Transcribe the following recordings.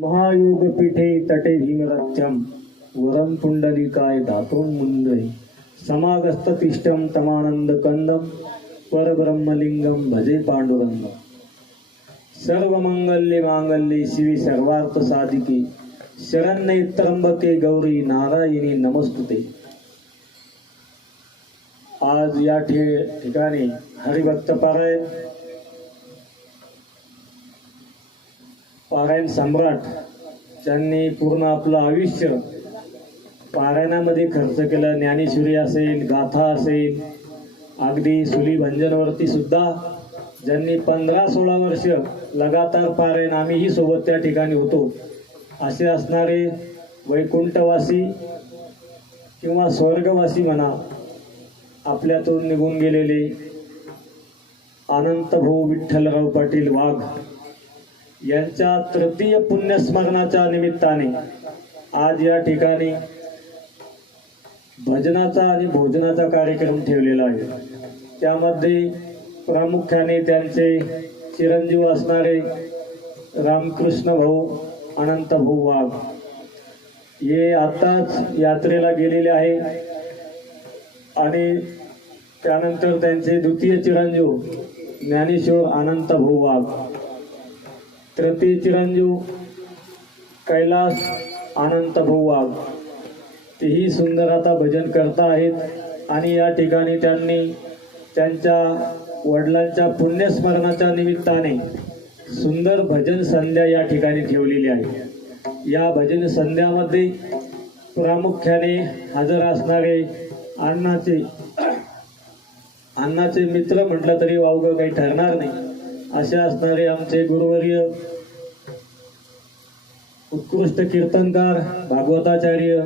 महायुगपीठे तटे भीमरथ्यम वरम पुंडलिकाय दातों मुंदय समागस्ततिष्ठं तमानंद कंदम परब्रह्मलिंगम भजे पांडुरंगम सर्वमंगल्ये मांगल्ये शिवी सर्वार्थ साधिके शरण्ये त्र्यंबके गौरी नारायणी नमस्तुते। आज या ठि- ठिकाणी हरिभक्त पारायण। पारायण सम्राट ज्यांनी पूर्ण आपलं आयुष्य पारायणामध्ये खर्च केलं. ज्ञानेश्वरी असेल गाथा असेल अगदी सुली भंजनवरती सुद्धा ज्यांनी पंधरा सोळा वर्ष लगातार पारायण आम्हीही सोबत त्या ठिकाणी होतो. असे असणारे वैकुंठवासी किंवा स्वर्गवासी म्हणा आपल्यातून निघून गेलेले अनंतभाऊ विठ्ठलराव पाटील वाघ यांच्या तृतीय पुण्यस्मरणाच्या निमित्ताने आज या ठिकाणी भजनाचा आणि भोजनाचा कार्यक्रम ठेवलेला आहे. त्यामध्ये प्रामुख्याने त्यांचे चिरंजीव असणारे रामकृष्ण भाऊ अनंत भाऊ वाघ. हे आत्ताच यात्रेला गेलेले आहे. आणि त्यानंतर त्यांचे द्वितीय चिरंजीव ज्ञानेश्वर अनंत भाऊ वाघ. तृतीय चिरंजीव कैलास अनंत भाऊ वाघ तेही सुंदर आता भजन करता आहेत आणि या ठिकाणी त्यांनी त्यांच्या वडिलांच्या पुण्यस्मरणाच्या निमित्ताने सुंदर भजन संध्या या ठिकाणी ठेवलेली आहे. या भजन संध्यामध्ये प्रामुख्याने हजर असणारे अण्णाचे अण्णाचे मित्र म्हटलं तरी वावगं काही ठरणार नाही. असे असणारे आमचे गुरुवर्य उत्कृष्ट कीर्तनकार भागवताचार्य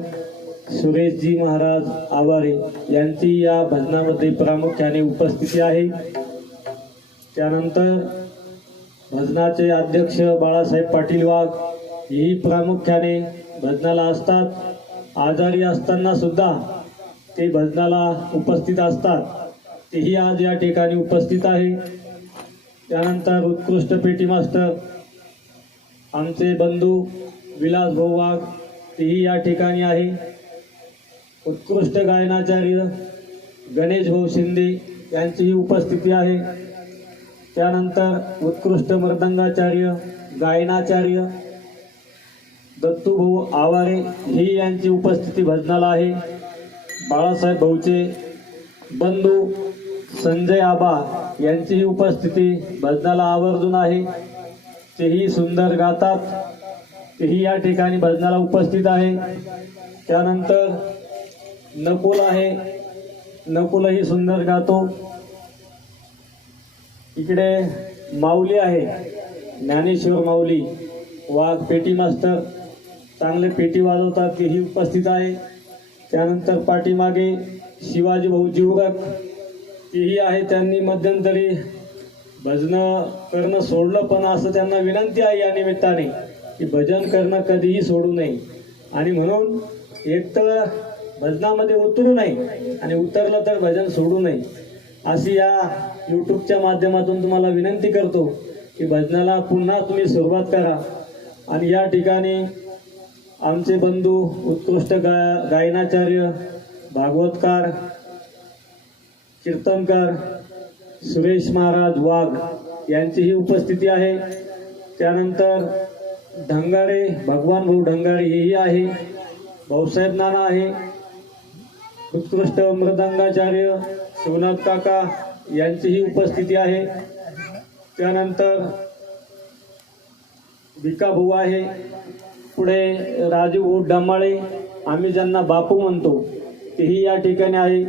सुरेशजी महाराज आवारे यांची या भजनामध्ये प्रामुख्याने उपस्थिती आहे. त्यानंतर भजनाचे अध्यक्ष बाळासाहेब पाटील वाघ हेही प्रामुख्याने भजनाला असतात. आजारी असताना सुद्धा ते भजनाला उपस्थित असतात. तेही आज या ठिकाणी उपस्थित आहे. त्यानंतर उत्कृष्ट पेटी मास्टर आमचे बंधू विलास भाऊ वाघ तेही या ठिकाणी आहे. उत्कृष्ट गायनाचार्य गणेश भाऊ शिंदे यांचीही उपस्थिती आहे. त्यानंतर उत्कृष्ट मृदंगाचार्य गायनाचार्य दत्तूभाऊ आवारे ही यांची उपस्थिती भजनाला आहे. बाळासाहेब भाऊचे बंधू संजय आबा यांचीही उपस्थिती भजनाला आवर्जून आहे. तेही सुंदर गातात. तेही या ठिकाणी भजनाला उपस्थित आहे. त्यानंतर नकुल आहे. नकुलही सुंदर गातो. इकडे माऊली आहे. ज्ञानेश्वर माऊली वाघ पेटी मास्टर चांगले पेटी वाजवतात तेही उपस्थित आहे. त्यानंतर पाठीमागे शिवाजी भाऊ जीवरक तेही आहे. त्यांनी मध्यंतरी भजनं करणं सोडलं पण असं त्यांना विनंती आहे या निमित्ताने. की भजन करणं कधीही सोडू नये. आणि म्हणून एक तर भजनामध्ये उतरू नये आणि उतरलं तर भजन सोडू नये. अशी या यूट्यूबच्या माध्यमातून तुम्हाला विनंती करतो की भजनाला पुन्हा तुम्ही सुरुवात करा. आणि या ठिकाणी आमचे बंधू उत्कृष्ट गा गायनाचार्य भागवतकार कीर्तनकार सुरेश महाराज वाघ यांचीही उपस्थिती आहे. त्यानंतर ढंगारे भगवान भाऊ ढंगारे हेही आहे. भाऊसाहेब नाना आहे. उत्कृष्ट मृदंगाचार्य शिवनाथ काका यांचीही उपस्थिती आहे. त्यानंतर भिका भाऊ आहे. पुढे राजू भाऊ डमाळे आम्ही ज्यांना बापू म्हणतो तेही या ठिकाणी आहे.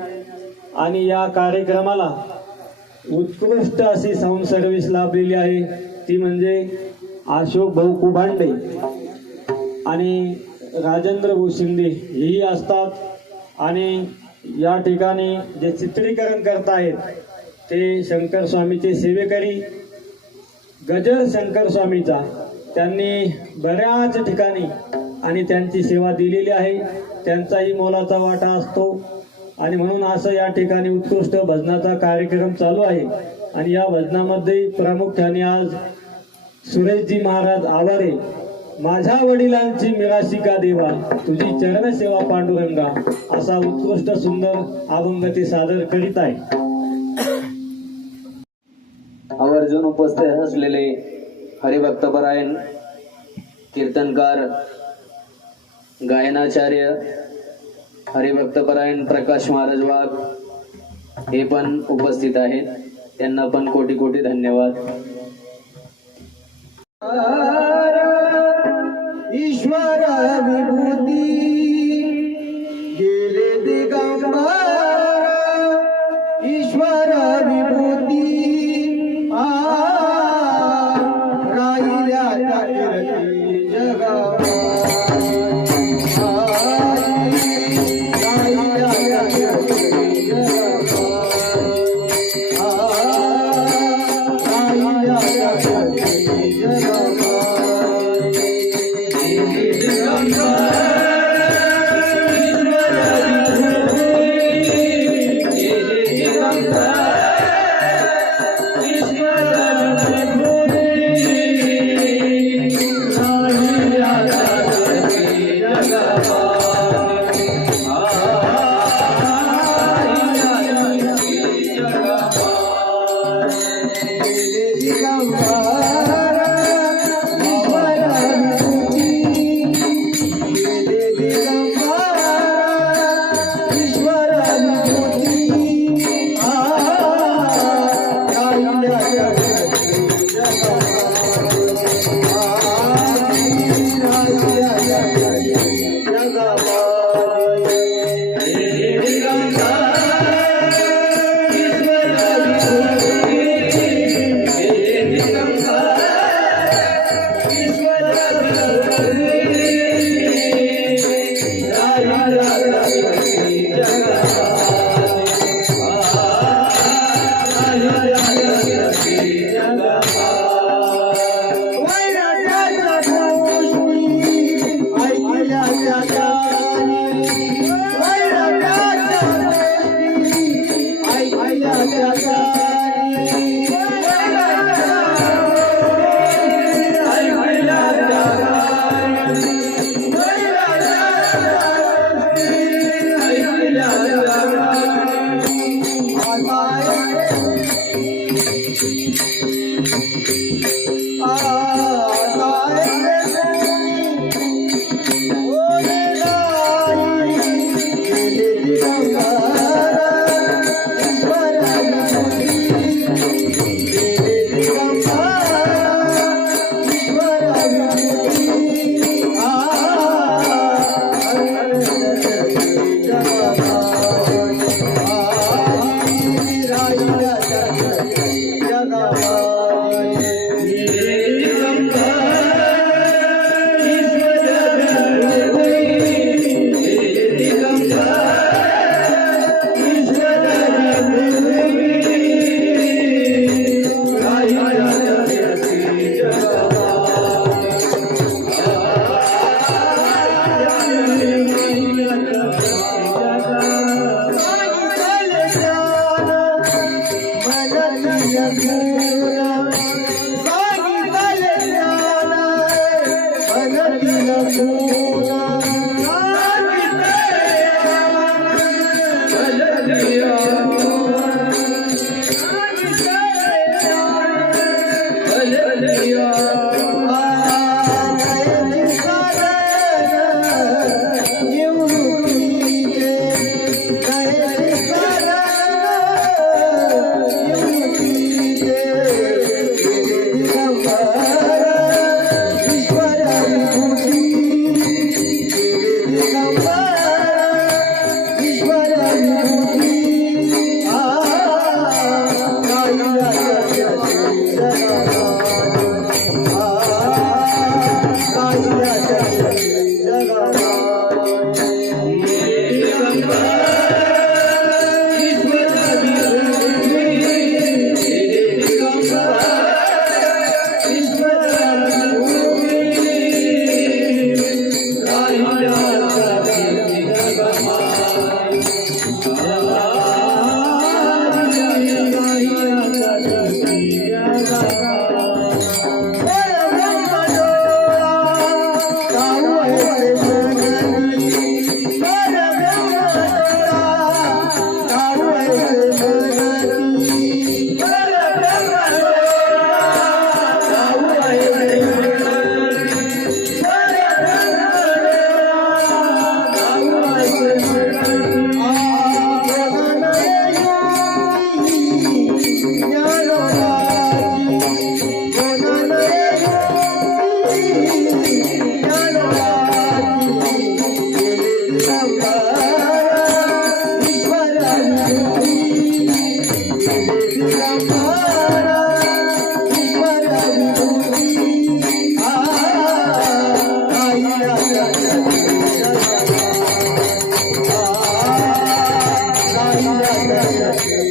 आणि या कार्यक्रमाला उत्कृष्ट अशी साऊंड सर्व्हिस लाभलेली आहे. ती म्हणजे अशोक भाऊ कुभांडे आणि राजेंद्र भाऊ शिंदे हेही असतात. आणि या ठिकाणी जे चित्रीकरण करत आहेत ते शंकर स्वामीचे सेवेकरी गजर शंकर स्वामीचा त्यांनी बऱ्याच ठिकाणी आणि त्यांची सेवा दिलेली आहे. त्यांचाही मोलाचा वाटा असतो. आणि म्हणून असं या ठिकाणी उत्कृष्ट भजनाचा कार्यक्रम चालू आहे. आणि या भजनामध्ये प्रामुख्याने आज सुरेशजी महाराज आवारे माझ्या वडिलांची मिराशिका देवा तुझी चरणसेवा पांडुरंगा असा उत्कृष्ट सुंदर अभंग ते सादर करीत आहे. आवर्जून उपस्थित असलेले हरिभक्तपरायण कीर्तनकार गायनाचार्य हरिभक्तपरायण प्रकाश महाराज वाघ हे पण उपस्थित आहेत. त्यांना पण कोटी कोटी धन्यवाद. ईश्वर विभूती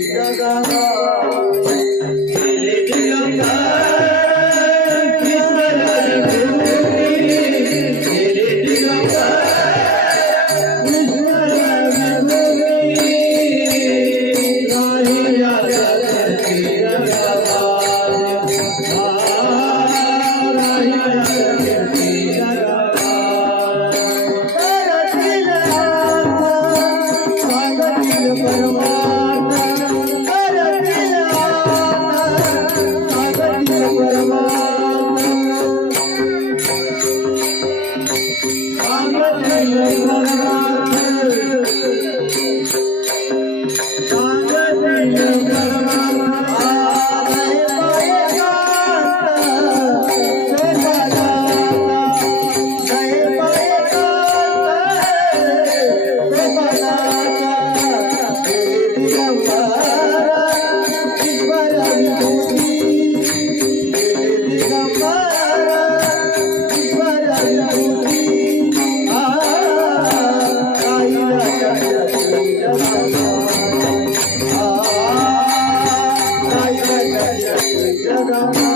జగదా legal.